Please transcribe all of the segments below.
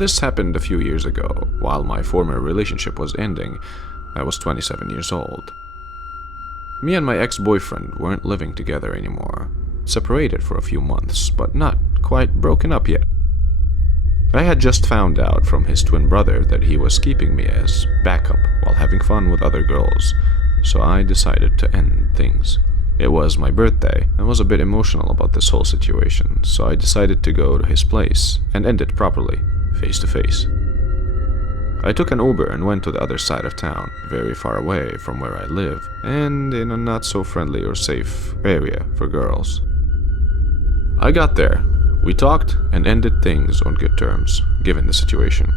This happened a few years ago, while my former relationship was ending. I was 27 years old. Me and my ex-boyfriend weren't living together anymore. Separated for a few months, but not quite broken up yet. I had just found out from his twin brother that he was keeping me as backup while having fun with other girls, so I decided to end things. It was my birthday and was a bit emotional about this whole situation, so I decided to go to his place and end it properly, face to face. I took an Uber and went to the other side of town, very far away from where I live, and in a not so friendly or safe area for girls. I got there. We talked and ended things on good terms, given the situation.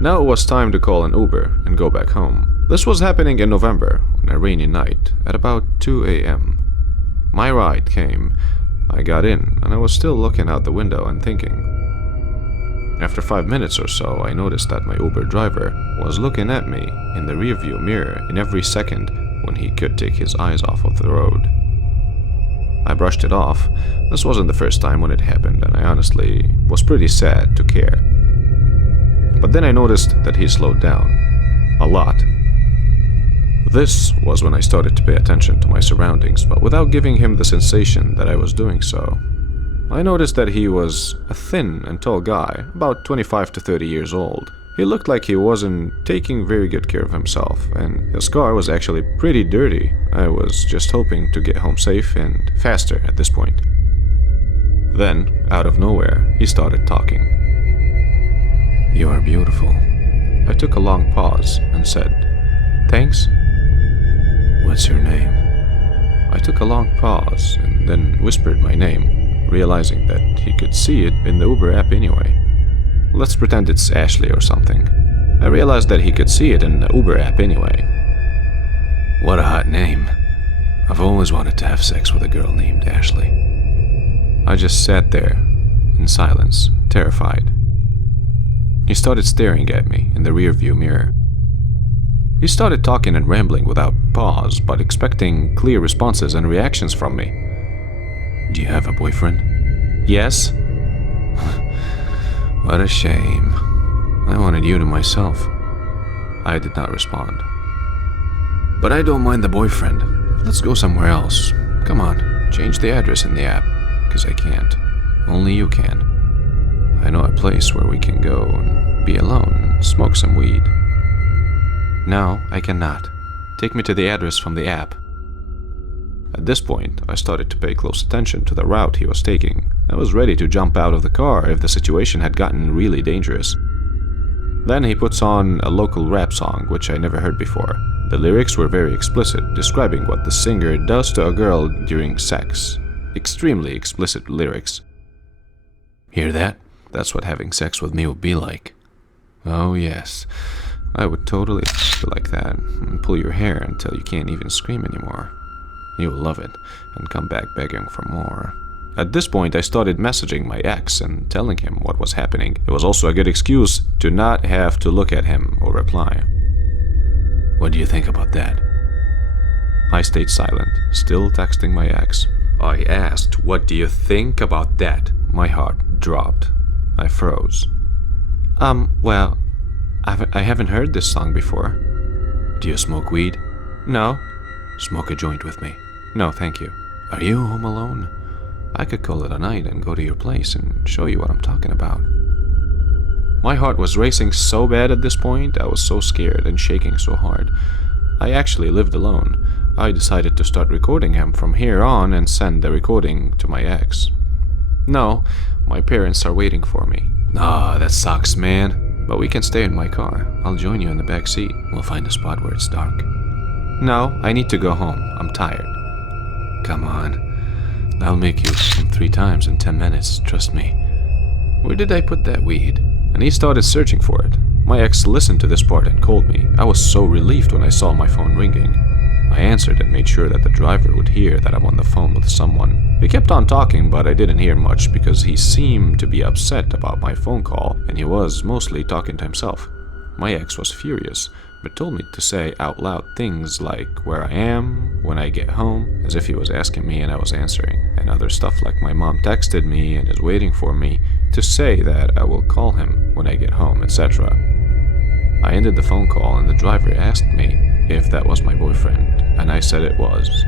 Now it was time to call an Uber and go back home. This was happening in November, on a rainy night, at about 2 a.m. My ride came. I got in, and I was still looking out the window and thinking. After 5 minutes or so, I noticed that my Uber driver was looking at me in the rearview mirror in every second when he could take his eyes off of the road. I brushed it off. This wasn't the first time when it happened, and I honestly was pretty sad to care. But then I noticed that he slowed down. A lot. This was when I started to pay attention to my surroundings, but without giving him the sensation that I was doing so. I noticed that he was a thin and tall guy, about 25 to 30 years old. He looked like he wasn't taking very good care of himself, and his car was actually pretty dirty. I was just hoping to get home safe and faster at this point. Then, out of nowhere, he started talking. "You are beautiful." I took a long pause and said, "Thanks." "What's your name?" I took a long pause and then whispered my name, realizing that he could see it in the Uber app anyway. Let's pretend it's Ashley or something. I realized that he could see it in the Uber app anyway. "What a hot name. I've always wanted to have sex with a girl named Ashley." I just sat there, in silence, terrified. He started staring at me in the rearview mirror. He started talking and rambling without pause, but expecting clear responses and reactions from me. "Do you have a boyfriend?" "Yes." "What a shame. I wanted you to myself." I did not respond. "But I don't mind the boyfriend. Let's go somewhere else. Come on, change the address in the app, because I can't. Only you can. I know a place where we can go and be alone and smoke some weed." "No, I cannot. Take me to the address from the app." At this point, I started to pay close attention to the route he was taking. I was ready to jump out of the car if the situation had gotten really dangerous. Then he puts on a local rap song, which I never heard before. The lyrics were very explicit, describing what the singer does to a girl during sex. Extremely explicit lyrics. "Hear that? That's what having sex with me would be like." "Oh yes, I would totally like that and pull your hair until you can't even scream anymore. You will love it and come back begging for more." At this point, I started messaging my ex and telling him what was happening. It was also a good excuse to not have to look at him or reply. "What do you think about that?" I stayed silent, still texting my ex. I asked, "What do you think about that?" My heart dropped. I froze. Well, I haven't heard this song before." "Do you smoke weed?" "No." "Smoke a joint with me." "No, thank you." "Are you home alone? I could call it a night and go to your place and show you what I'm talking about." My heart was racing so bad at this point. I was so scared and shaking so hard. I actually lived alone. I decided to start recording him from here on and send the recording to my ex. "No, my parents are waiting for me." "Ah, that sucks, man. But we can stay in my car. I'll join you in the back seat. We'll find a spot where it's dark." "No, I need to go home. I'm tired." "Come on. I'll make you come 3 times in 10 minutes, trust me." Where did I put that weed? And he started searching for it. My ex listened to this part and called me. I was so relieved when I saw my phone ringing. I answered and made sure that the driver would hear that I'm on the phone with someone. He kept on talking, but I didn't hear much because he seemed to be upset about my phone call, and he was mostly talking to himself. My ex was furious, but told me to say out loud things like where I am, when I get home, as if he was asking me and I was answering, and other stuff like my mom texted me and is waiting for me, to say that I will call him when I get home, etc. I ended the phone call and the driver asked me if that was my boyfriend, and I said it was.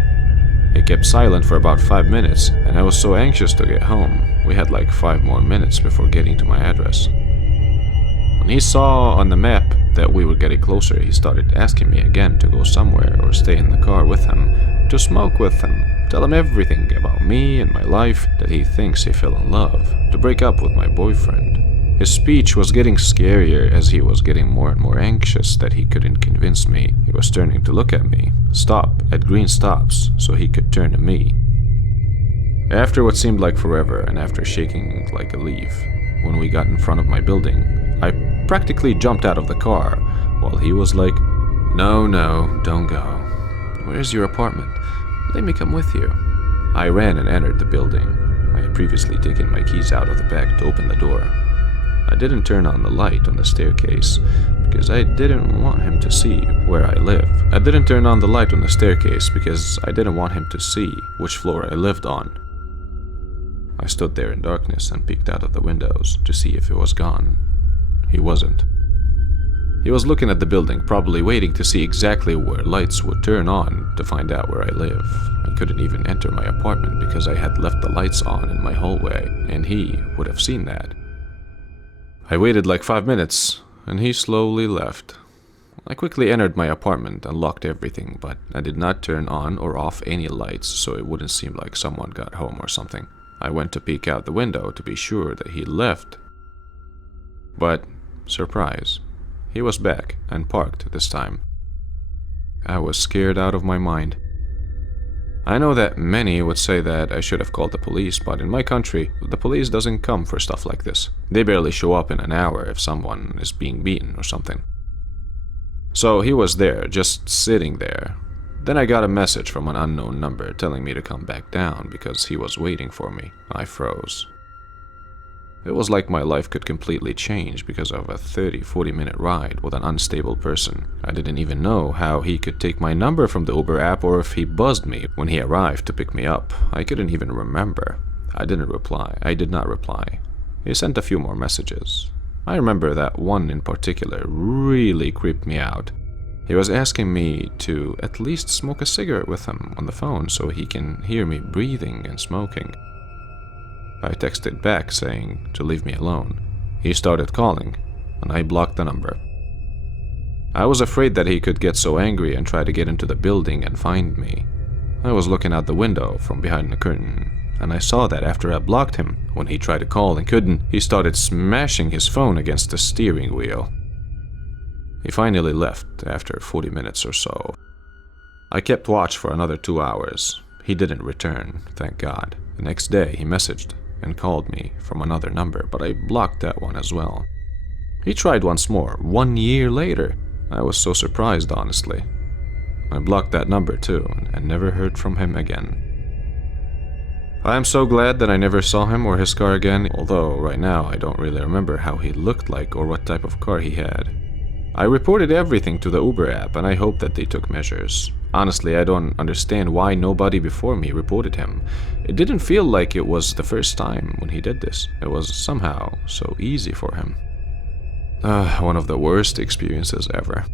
He kept silent for about 5 minutes, and I was so anxious to get home. We had like 5 more minutes before getting to my address. When he saw on the map that we were getting closer, he started asking me again to go somewhere or stay in the car with him, to smoke with him, tell him everything about me and my life, that he thinks he fell in love, to break up with my boyfriend. His speech was getting scarier as he was getting more and more anxious that he couldn't convince me. He was turning to look at me, stop at green stops, so he could turn to me. After what seemed like forever, and after shaking like a leaf, when we got in front of my building, I practically jumped out of the car, while he was like, "No, don't go. Where's your apartment? Let me come with you." I ran and entered the building. I had previously taken my keys out of the bag to open the door. I didn't turn on the light on the staircase because I didn't want him to see where I live. I didn't turn on the light on the staircase because I didn't want him to see which floor I lived on. I stood there in darkness and peeked out of the windows to see if he was gone. He wasn't. He was looking at the building, probably waiting to see exactly where lights would turn on to find out where I live. I couldn't even enter my apartment because I had left the lights on in my hallway, and he would have seen that. I waited like 5 minutes, and he slowly left. I quickly entered my apartment and locked everything, but I did not turn on or off any lights so it wouldn't seem like someone got home or something. I went to peek out the window to be sure that he left. But, surprise, he was back and parked this time. I was scared out of my mind. I know that many would say that I should have called the police, but in my country, the police doesn't come for stuff like this. They barely show up in an hour if someone is being beaten or something. So he was there, just sitting there. Then I got a message from an unknown number telling me to come back down because he was waiting for me. I froze. It was like my life could completely change because of a 30-40 minute ride with an unstable person. I didn't even know how he could take my number from the Uber app or if he buzzed me when he arrived to pick me up. I couldn't even remember. I did not reply. He sent a few more messages. I remember that one in particular really creeped me out. He was asking me to at least smoke a cigarette with him on the phone so he can hear me breathing and smoking. I texted back saying to leave me alone. He started calling, and I blocked the number. I was afraid that he could get so angry and try to get into the building and find me. I was looking out the window from behind the curtain, and I saw that after I blocked him, when he tried to call and couldn't, he started smashing his phone against the steering wheel. He finally left after 40 minutes or so. I kept watch for another 2 hours. He didn't return, thank God. The next day he messaged and called me from another number, but I blocked that one as well. He tried once more, 1 year later. I was so surprised, honestly. I blocked that number too, and never heard from him again. I am so glad that I never saw him or his car again, although right now I don't really remember how he looked like or what type of car he had. I reported everything to the Uber app, and I hope that they took measures. Honestly, I don't understand why nobody before me reported him. It didn't feel like it was the first time when he did this. It was somehow so easy for him. One of the worst experiences ever.